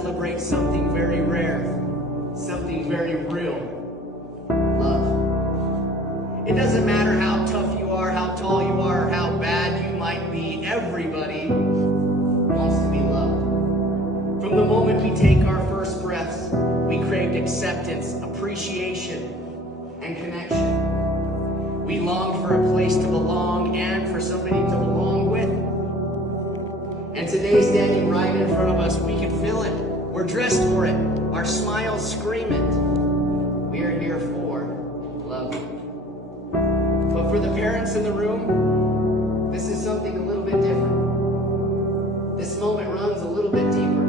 celebrate something very rare, something very real: love. It doesn't matter how tough you are, how tall you are, or how bad you might be. Everybody wants to be loved. From the moment we take our first breaths, we craved acceptance, appreciation, and connection. We longed for a place to belong and for somebody to belong with. And today, standing right in front of us, we can feel it. We're dressed for it. Our smiles scream it. We are here for love. But for the parents in the room, this is something a little bit different. This moment runs a little bit deeper.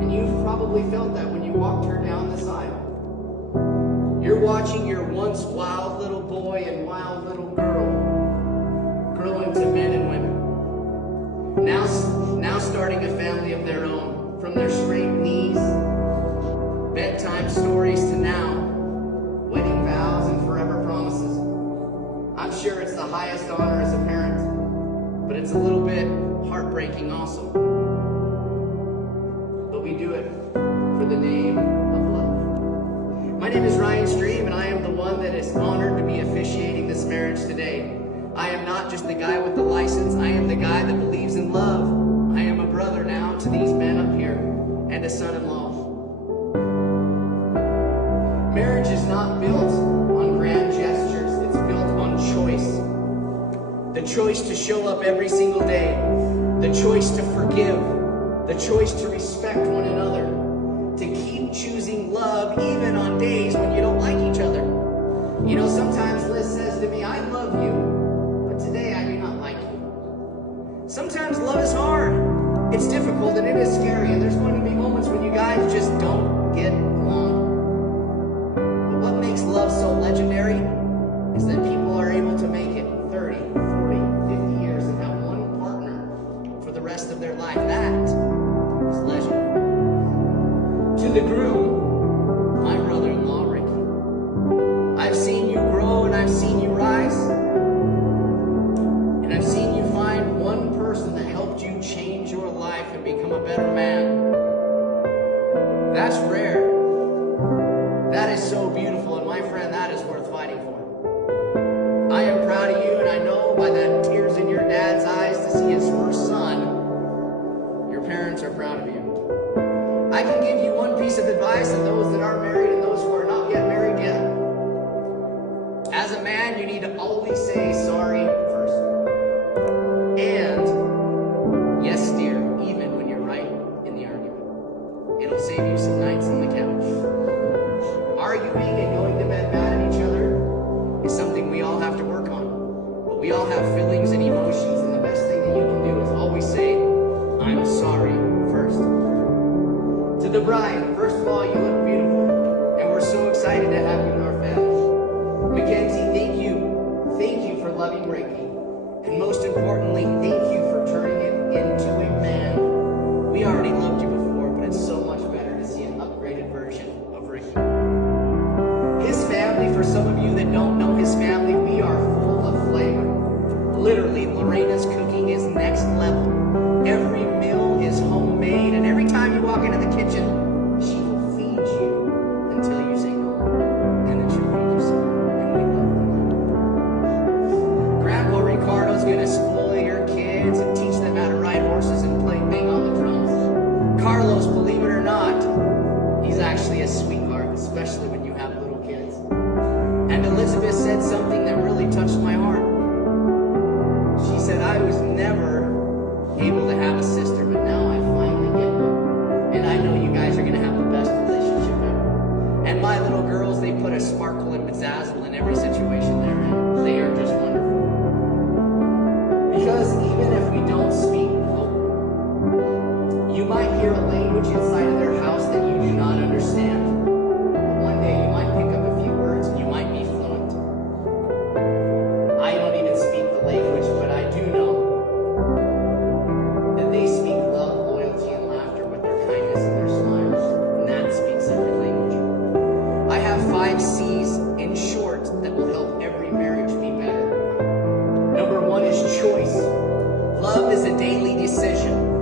And you've probably felt that when you walked her down this aisle. You're watching your once wild little boy and wild little girl grow into men and women. Now starting a family of their own. From their scraped knees, bedtime stories, to now, wedding vows and forever promises. I'm sure it's the highest honor as a parent, but it's a little bit heartbreaking also. But we do it for the name of love. My name is Ryan Stream, and I am the one that is honored to be officiating this marriage today. I am not just the guy with the license. I am the guy that believes in love. I am a brother now to these men up here, and a son-in-law. Marriage is not built on grand gestures. It's built on choice. The choice to show up every single day. The choice to forgive. The choice to respect one another. To keep choosing love even on days when you don't like each other. You know, sometimes Liz says to me, "I love you, but today I do not like you." Sometimes love is hard. It's difficult and it is scary, and there's going to be moments when you guys just don't get along. But what makes love so legendary is that people are able to make it 30, 40, 50 years and have one partner for the rest of their life. That is legendary. To the groom, my brother-in-law, Ricky. I've seen you grow and I've seen you rise. And I've seen you find one person that helped you change your life and become a better man. That's rare. That is so beautiful, and my friend, that is worth fighting for. I am proud of you, and I know by the tears in your dad's eyes to see his first son, your parents are proud of you. I can give you one piece of advice to those that are married and those who are not yet married yet. As a man, you need to always say sorry first. And yes, dear, even when you're right in the argument. It'll save you some nights on the couch. Arguing and going to bed mad at each other is something we all have to work on. But we all have feelings and emotions, and the best thing that you can do is always say, "I'm sorry" first. To the bride, first of all, you look beautiful, and we're so excited to have you in our family. Makenzee, thank you. Thank you for loving Ricky. And most importantly, thank you for turning it into a man. We already loved you before, but it's so much better to see an upgraded version of Ricky. His family, for some of you that don't know his family, we are full of flavor. Literally, Lorena's cooking is next level. Every meal is homemade, and every time you walk into the kitchen, she will feed you until you say no, and then she'll feed you some, and we love them. Grandpa Ricardo's gonna spoil your kids and teach them how to ride horses and play bing on the drums. Carlos, believe it or not, he's actually a sweetheart, especially when you have little kids. And Elizabeth said something that really touched my heart. She said, "I was never able to have a sister, but now I finally get one. And I know you guys are going to have the best relationship ever." And my little girls, they put a sparkle and bezzazzle in every situation they're in. They are just wonderful. Because even if we don't speak, you might hear a language inside of their house that you do not understand. But one day you might pick up a few words and you might be fluent. I don't even speak the language, but I do know that they speak love, loyalty, and laughter with their kindness and their smiles. And that speaks every language. I have 5 C's in short that will help every marriage be better. Number 1 is choice. Love is a daily decision.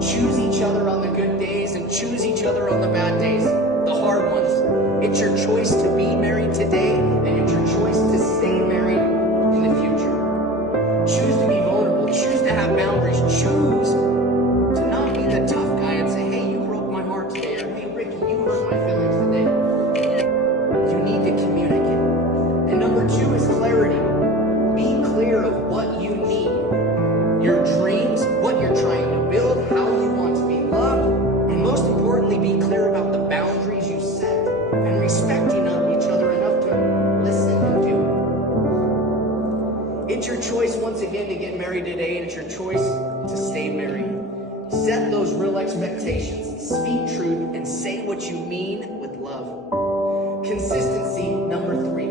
Choose each other on the good days and choose each other on the bad days, the hard ones. It's your choice to be married today, and it's your choice to stay married in the future. Choose to be vulnerable. Choose to have boundaries. Choose to not be the tough guy and say, hey, you broke my heart today, or hey, Ricky, you hurt my feelings today. You need to communicate. And number 2 is clarity. Be clear of what you need, your dreams, what you're trying to build, how you want to be loved, and most importantly, be clear about the boundaries you set and respecting of each other enough to listen and do. It's your choice once again to get married today, and it's your choice to stay married. Set those real expectations, speak truth, and say what you mean with love. Consistency, number 3.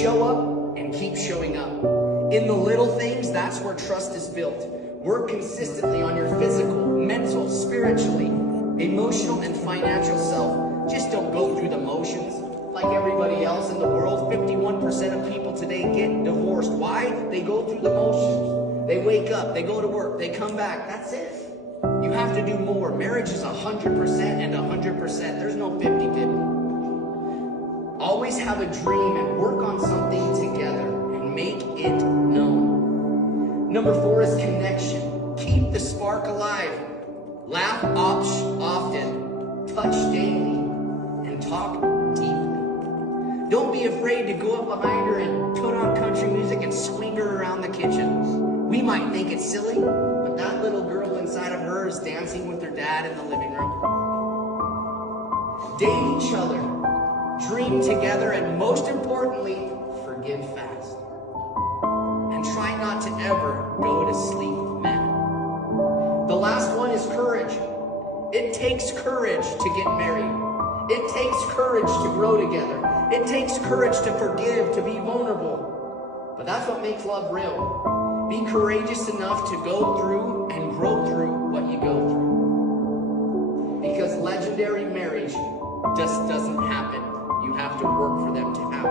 Show up and keep showing up. In the little things, that's where trust is built. Work consistently on your physical, mental, spiritually, emotional, and financial self. Just don't go through the motions like everybody else in the world. 51% of people today get divorced. Why? They go through the motions. They wake up, they go to work, they come back. That's it. You have to do more. Marriage is 100% and 100%. There's no 50-50. Always have a dream and work on something together and make it known. Number 4 is connection. Keep the spark alive. Laugh often, touch daily, and talk deeply. Don't be afraid to go up behind her and put on country music and swing her around the kitchen. We might think it's silly, but that little girl inside of her is dancing with her dad in the living room. Date each other, dream together, and most importantly, forgive fast. And try not to ever go to sleep mad. The last one is courage. It takes courage to get married. It takes courage to grow together. It takes courage to forgive, to be vulnerable. But that's what makes love real. Be courageous enough to go through and grow through what you go through. Because legendary marriage just doesn't happen. You have to work for them to happen.